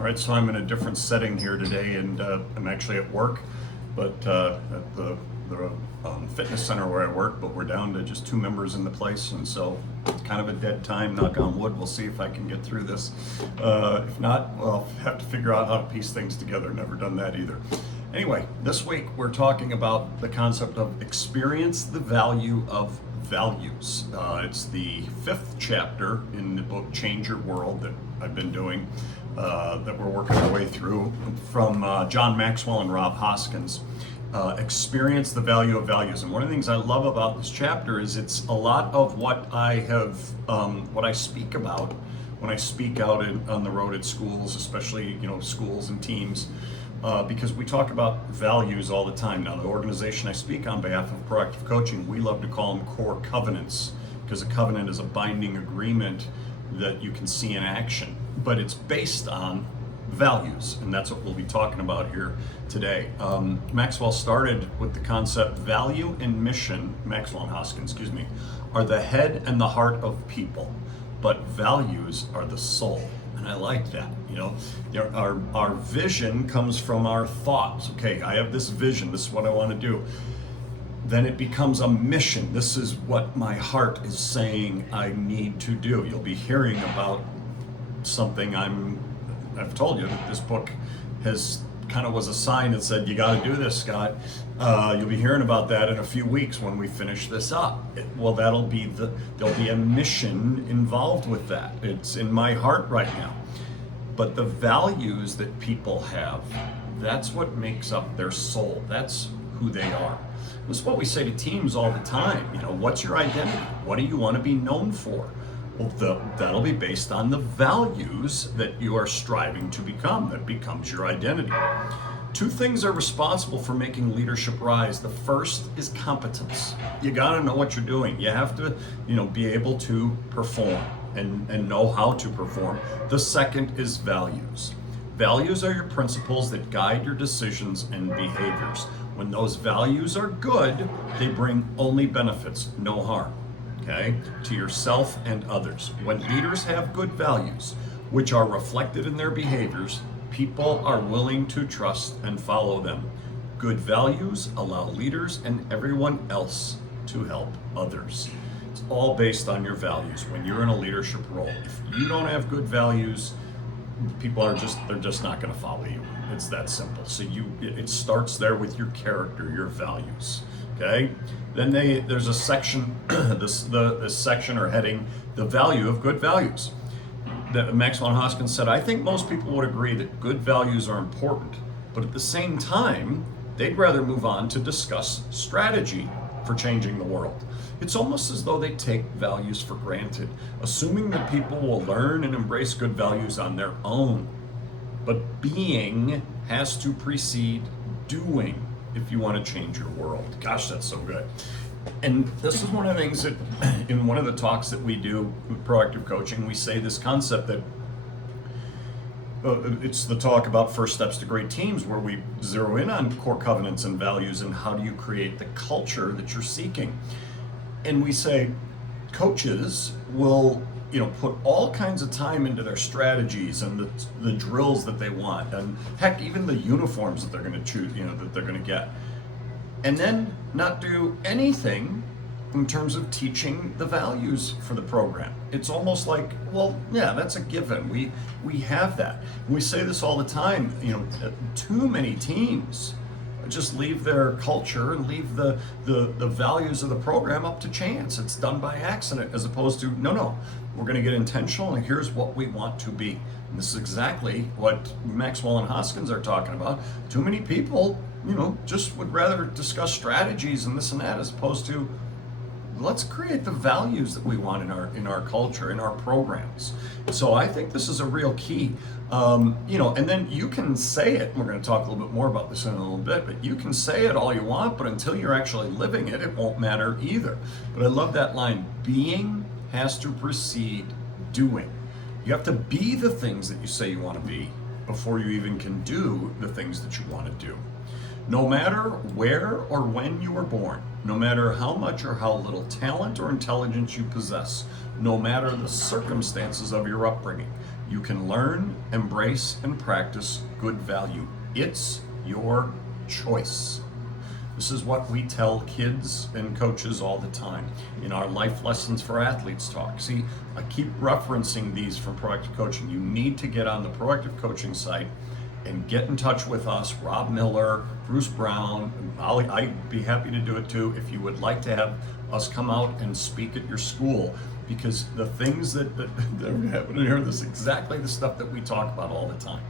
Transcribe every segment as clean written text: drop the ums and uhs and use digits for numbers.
All right, so I'm in a different setting here today, and I'm actually at work, but at the fitness center where I work, but we're down to just two members in the place, and so it's kind of a dead time, knock on wood. We'll see if I can get through this. If not, well, I'll have to figure out how to piece things together. Never done that either. Anyway, this week we're talking about the concept of experience the value of values. It's the 5th chapter in the book Change Your World that I've been doing, that we're working our way through, from John Maxwell and Rob Hoskins. Experience the value of values. And one of the things I love about this chapter is it's a lot of what I speak about when I speak out on the road at schools, especially schools and teams. Because we talk about values all the time. Now, the organization I speak on behalf of Proactive Coaching, we love to call them core covenants, because a covenant is a binding agreement that you can see in action, but it's based on values, and that's what we'll be talking about here today. Maxwell started with the concept value and mission, Maxwell and Hoskins, are the head and the heart of people, but values are the soul. And I like that. Our vision comes from our thoughts. Okay, I have this vision. This is what I want to do. Then it becomes a mission. This is what my heart is saying I need to do. You'll be hearing about something I've told you that this book has kind of was a sign that said, you got to do this, Scott. You'll be hearing about that in a few weeks when we finish this up. There'll be a mission involved with that. It's in my heart right now. But the values that people have, that's what makes up their soul. That's who they are. This is what we say to teams all the time. What's your identity? What do you want to be known for? Well, that'll be based on the values that you are striving to become. That becomes your identity. Two things are responsible for making leadership rise. The first is competence. You got to know what you're doing. You have to, be able to perform and know how to perform. The second is values. Values are your principles that guide your decisions and behaviors. When those values are good, they bring only benefits, no harm. Okay, to yourself and others. When leaders have good values, which are reflected in their behaviors, people are willing to trust and follow them. Good values allow leaders and everyone else to help others. It's all based on your values. When you're in a leadership role, if you don't have good values, people they're just not going to follow you. It's that simple. So it starts there with your character, your values. Okay. Then there's a section, this section or heading, the value of good values. Maxwell and Hoskins said, I think most people would agree that good values are important, but at the same time, they'd rather move on to discuss strategy for changing the world. It's almost as though they take values for granted, assuming that people will learn and embrace good values on their own. But being has to precede doing if you want to change your world. Gosh, that's so good. And this is one of the things that in one of the talks that we do with Proactive Coaching, we say this concept that it's the talk about first steps to great teams, where we zero in on core covenants and values and how do you create the culture that you're seeking. And we say coaches will put all kinds of time into their strategies and the drills that they want, and heck, even the uniforms that they're going to choose, that they're going to get, and then not do anything in terms of teaching the values for the program. It's almost like, well, yeah, that's a given. We have that. And we say this all the time. Too many teams just leave their culture and leave the values of the program up to chance. It's done by accident, as opposed to, no, we're going to get intentional, and here's what we want to be. And this is exactly what Maxwell and Hoskins are talking about. Too many people, just would rather discuss strategies and this and that, as opposed to, let's create the values that we want in our culture, in our programs. So I think this is a real key. And then you can say it, and we're going to talk a little bit more about this in a little bit, but you can say it all you want, but until you're actually living it, it won't matter either. But I love that line, being has to precede doing. You have to be the things that you say you want to be before you even can do the things that you want to do. No matter where or when you were born, no matter how much or how little talent or intelligence you possess, no matter the circumstances of your upbringing, You can learn, embrace, and practice good value. It's your choice. This is what we tell kids and coaches all the time in our life lessons for athletes talk. See, I keep referencing these from Proactive Coaching. You need to get on the Proactive Coaching site and get in touch with us, Rob Miller, Bruce Brown. I'd be happy to do it too if you would like to have us come out and speak at your school, because the things that are happening here, this is exactly the stuff that we talk about all the time.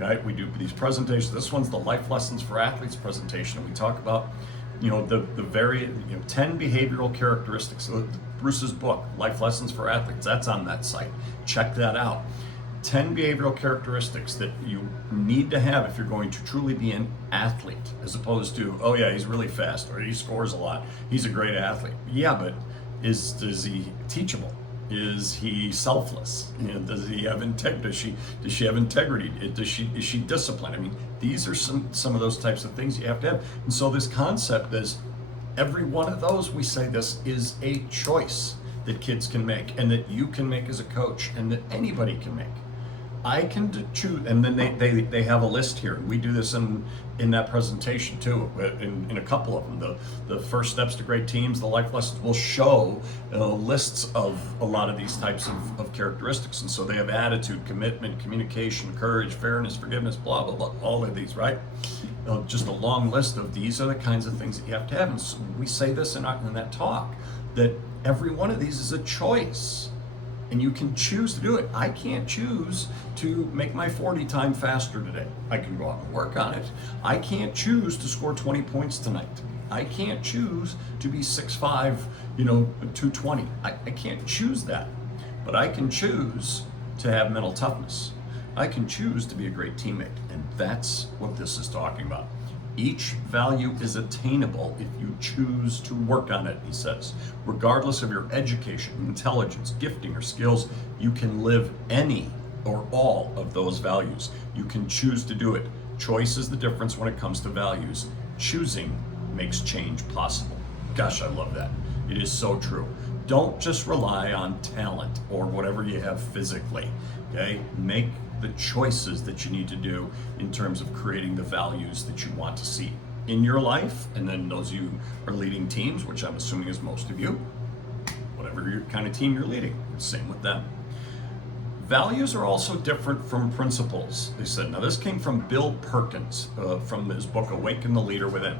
Okay, we do these presentations. This one's the Life Lessons for Athletes presentation. We talk about, the very 10 behavioral characteristics. So Bruce's book, Life Lessons for Athletes, that's on that site. Check that out. 10 behavioral characteristics that you need to have if you're going to truly be an athlete, as opposed to, oh yeah, he's really fast, or he scores a lot, he's a great athlete. Yeah, but is he teachable? Is he selfless? Does he have integrity? Does she have integrity? Is she disciplined? I mean, these are some of those types of things you have to have. And so this concept is, every one of those, we say this is a choice that kids can make, and that you can make as a coach, and that anybody can make. I can choose, and then they have a list here. We do this in that presentation too, in a couple of them. The first steps to great teams, the life lessons will show lists of a lot of these types of characteristics. And so they have attitude, commitment, communication, courage, fairness, forgiveness, blah, blah, blah, all of these, right? Just a long list of these are the kinds of things that you have to have. And so we say this in that talk, that every one of these is a choice. And you can choose to do it. I can't choose to make my 40 time faster today. I can go out and work on it. I can't choose to score 20 points tonight. I can't choose to be 6'5", 220. I can't choose that. But I can choose to have mental toughness. I can choose to be a great teammate. And that's what this is talking about. Each value is attainable if you choose to work on it, he says. Regardless of your education, intelligence, gifting, or skills, you can live any or all of those values. You can choose to do it. Choice is the difference when it comes to values. Choosing makes change possible. Gosh, I love that. It is so true. Don't just rely on talent or whatever you have physically, okay? Make the choices that you need to do in terms of creating the values that you want to see in your life. And then those of you are leading teams, which I'm assuming is most of you, whatever your kind of team you're leading, same with them. Values are also different from principles, they said. Now this came from Bill Perkins from his book, Awaken the Leader Within.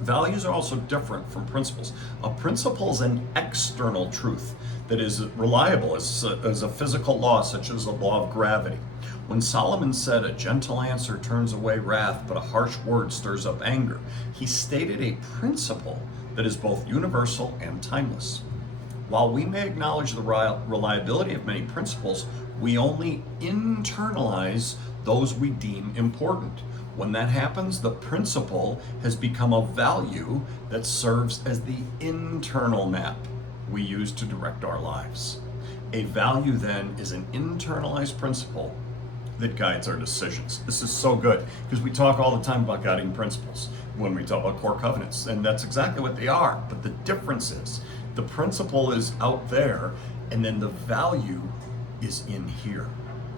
Values are also different from principles. A principle is an external truth that is reliable as a physical law, such as the law of gravity. When Solomon said, "A gentle answer turns away wrath, but a harsh word stirs up anger," he stated a principle that is both universal and timeless. While we may acknowledge the reliability of many principles, we only internalize those we deem important. When that happens, the principle has become a value that serves as the internal map we use to direct our lives. A value then is an internalized principle that guides our decisions. This is so good because we talk all the time about guiding principles when we talk about core covenants, and that's exactly what they are. But the difference is the principle is out there, and then the value is in here.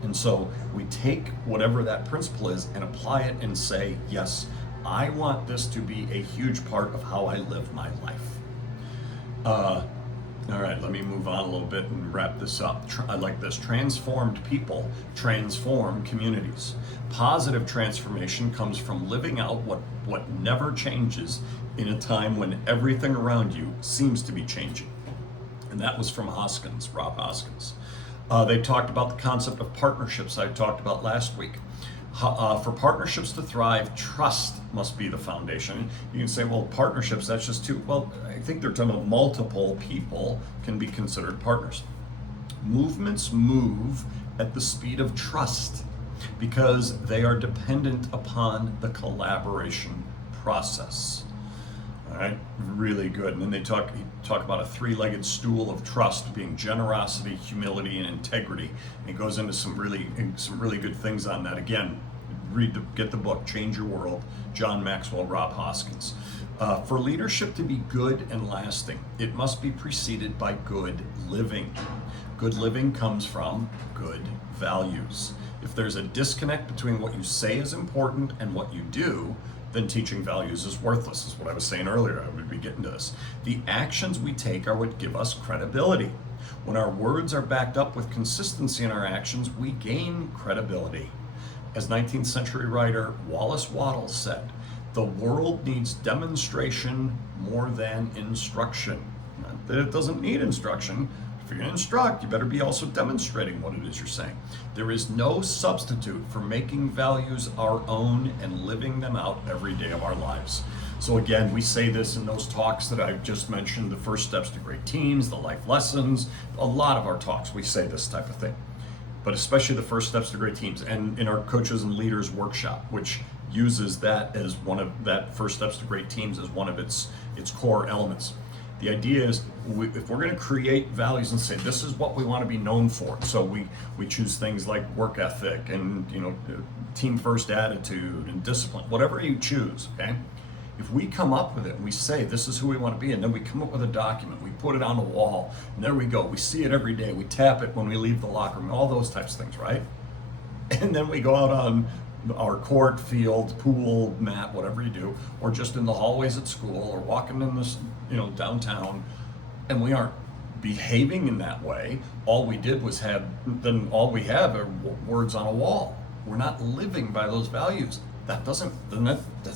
And so we take whatever that principle is and apply it and say, yes, I want this to be a huge part of how I live my life. All right, let me move on a little bit and wrap this up. I like this. Transformed people transform communities. Positive transformation comes from living out what never changes in a time when everything around you seems to be changing. And that was from Hoskins, Rob Hoskins. They talked about the concept of partnerships I talked about last week. For partnerships to thrive, trust must be the foundation. You can say, well, partnerships, that's just two. Well, I think they're talking about multiple people can be considered partners. Movements move at the speed of trust because they are dependent upon the collaboration process. All right, really good. And then they talk about a three-legged stool of trust being generosity, humility, and integrity. And it goes into some really good things on that. Again, get the book, Change Your World, John Maxwell, Rob Hoskins. For leadership to be good and lasting, it must be preceded by good living. Good living comes from good values. If there's a disconnect between what you say is important and what you do, then teaching values is worthless, is what I was saying earlier. I would be getting to this. The actions we take are what give us credibility. When our words are backed up with consistency in our actions, we gain credibility. As 19th century writer Wallace Wattles said, the world needs demonstration more than instruction. Not that it doesn't need instruction. If you're going to instruct, you better be also demonstrating what it is you're saying. There is no substitute for making values our own and living them out every day of our lives. So again, we say this in those talks that I've just mentioned, the first steps to great teams, the life lessons, a lot of our talks, we say this type of thing. But especially the first steps to great teams, and in our coaches and leaders workshop, which uses that as that first steps to great teams as one of its core elements. The idea is, if we're going to create values and say this is what we want to be known for, so we choose things like work ethic and team first attitude and discipline, whatever you choose. Okay, if we come up with it and we say this is who we want to be, and then we come up with a document, we put it on the wall, and there we go. We see it every day. We tap it when we leave the locker room. All those types of things, right? And then we go out on our court, field, pool, mat, whatever you do, or just in the hallways at school, or walking in this, downtown, and we aren't behaving in that way. All we did was all we have are words on a wall. We're not living by those values. That's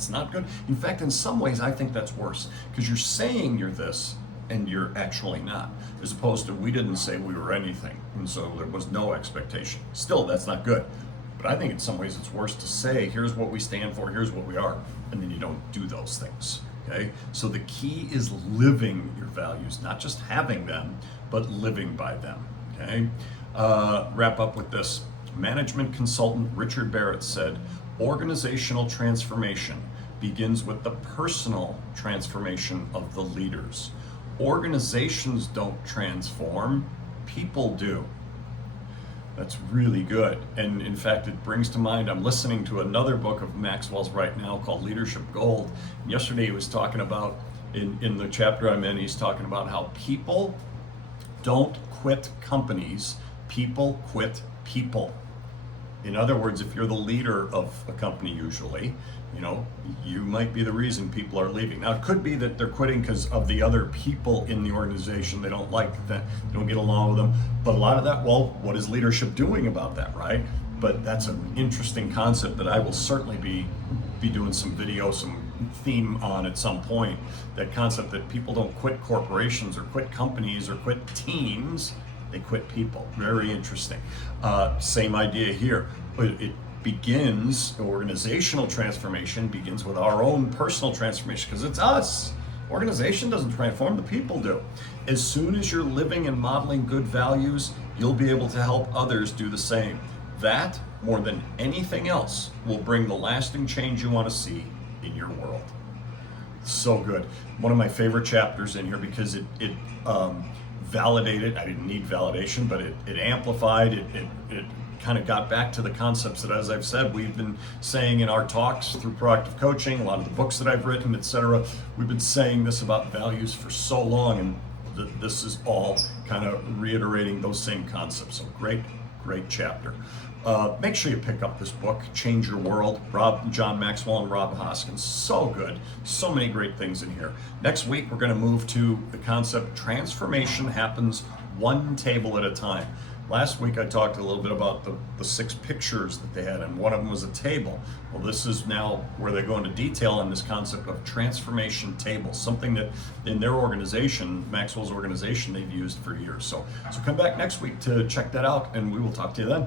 not good. In fact, in some ways, I think that's worse, because you're saying you're this and you're actually not, as opposed to we didn't say we were anything, and so there was no expectation. Still, that's not good. But I think in some ways it's worse to say, here's what we stand for, here's what we are, and then you don't do those things, okay? So the key is living your values, not just having them, but living by them, okay? Wrap up with this. Management consultant Richard Barrett said, organizational transformation begins with the personal transformation of the leaders. Organizations don't transform, people do. That's really good. And in fact, it brings to mind, I'm listening to another book of Maxwell's right now called Leadership Gold. Yesterday he was talking about, in the chapter I'm in, he's talking about how people don't quit companies, people quit people. In other words, if you're the leader of a company usually, you might be the reason people are leaving. Now, it could be that they're quitting because of the other people in the organization. They don't like that, they don't get along with them. But a lot of that, well, what is leadership doing about that, right? But that's an interesting concept that I will certainly be doing some video, some theme on at some point. That concept that people don't quit corporations or quit companies or quit teams, they quit people. Very interesting. Same idea here. Organizational transformation begins with our own personal transformation, because it's us. Organization doesn't transform, the people do. As soon as you're living and modeling good values, you'll be able to help others do the same. That, more than anything else, will bring the lasting change you want to see in your world. So good. One of my favorite chapters in here, because it validated, I didn't need validation, but it amplified, it kind of got back to the concepts that, as I've said, we've been saying in our talks through proactive coaching, a lot of the books that I've written, etc. We've been saying this about values for so long, and this is all kind of reiterating those same concepts. So great chapter. Make sure you pick up this book, Change Your World, John Maxwell and Rob Hoskins. So good. So many great things in here. Next week, we're going to move to the concept transformation happens one table at a time. Last week, I talked a little bit about the 6 pictures that they had, and one of them was a table. Well, this is now where they go into detail on this concept of transformation tables, something that in their organization, Maxwell's organization, they've used for years. So come back next week to check that out, and we will talk to you then.